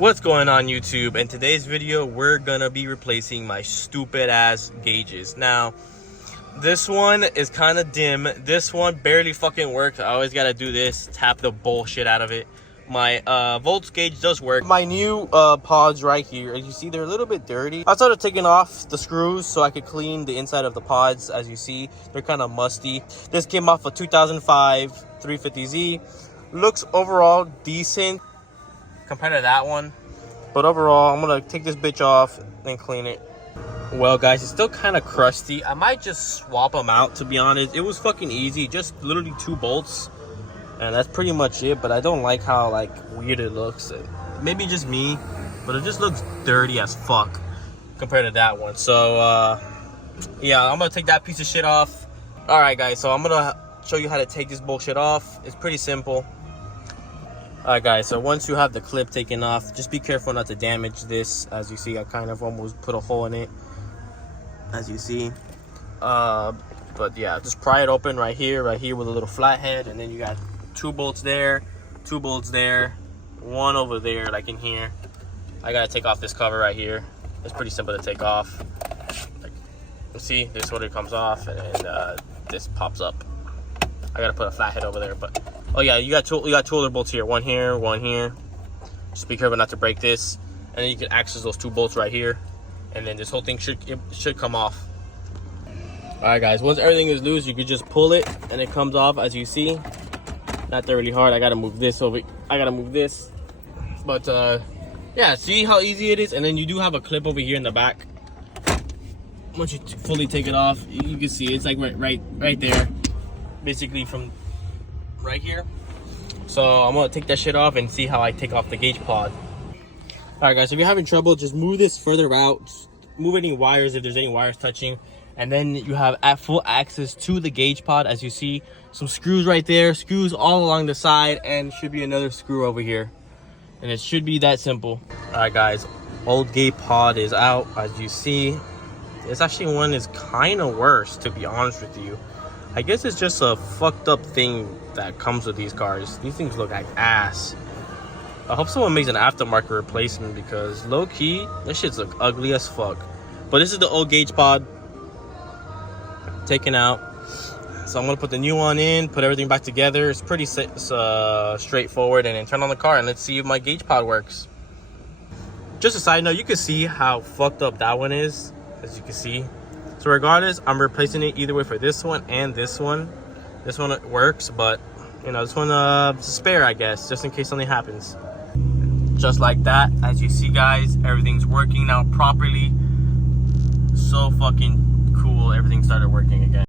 What's going on YouTube? In today's video we're gonna be replacing my stupid ass gauges. Now this one is kind of dim, this one barely fucking works. I always gotta do this, tap the bullshit out of it. My volts gauge does work. My new pods right here, as you see, they're a little bit dirty. I started taking off the screws so I could clean the inside of the pods. As you see, they're kind of musty. This came off a 2005 350Z. Looks overall decent compared to that one, but overall I'm gonna take this bitch off and clean it. Well guys, it's still kind of crusty. I might just swap them out, to be honest. It was fucking easy, just literally 2 bolts, and that's pretty much it. But I don't like how like weird it looks. Maybe just me, but it just looks dirty as fuck compared to that one. So yeah, I'm gonna take that piece of shit off. All right guys, so I'm gonna show you how to take this bullshit off. It's pretty simple. Alright guys, so once you have the clip taken off, just be careful not to damage this. As you see, I kind of almost put a hole in it, as you see. But yeah, just pry it open right here with a little flathead, and then you got 2 bolts there, 2 bolts there, 1 over there, like in here. I gotta take off this cover right here. It's pretty simple to take off. Like, you see, this one comes off, and this pops up. I gotta put a flathead over there, but oh yeah, you got two other bolts here, one here. Just be careful not to break this, and then you can access those 2 bolts right here, and then this whole thing should come off. All right guys, once everything is loose, you can just pull it and it comes off, as you see. Not that really hard. I gotta move this over. I gotta move this, but yeah, see how easy it is. And then you do have a clip over here in the back. Once you fully take it off, you can see it's like right there. Basically from right here. So I'm gonna take that shit off and see how I take off the gauge pod. All right guys, if you're having trouble, just move this further out, move any wires if there's any wires touching, and then you have full access to the gauge pod. As you see, some screws right there, screws all along the side, and should be another screw over here, and it should be that simple. All right guys, old gauge pod is out. As you see, this actually one is kind of worse, to be honest with you. I guess it's just a fucked up thing that comes with these cars. These things look like ass. I hope someone makes an aftermarket replacement, because low-key, this shit's look ugly as fuck. But this is the old gauge pod taken out. So I'm gonna put the new one in, put everything back together. It's pretty straightforward, and then turn on the car and let's see if my gauge pod works. Just a side note, you can see how fucked up that one is, as you can see. So regardless, I'm replacing it either way for this one and this one. This one works, but you know, this one spare, I guess, just in case something happens. Just like that, as you see guys, everything's working now properly. So fucking cool, everything started working again.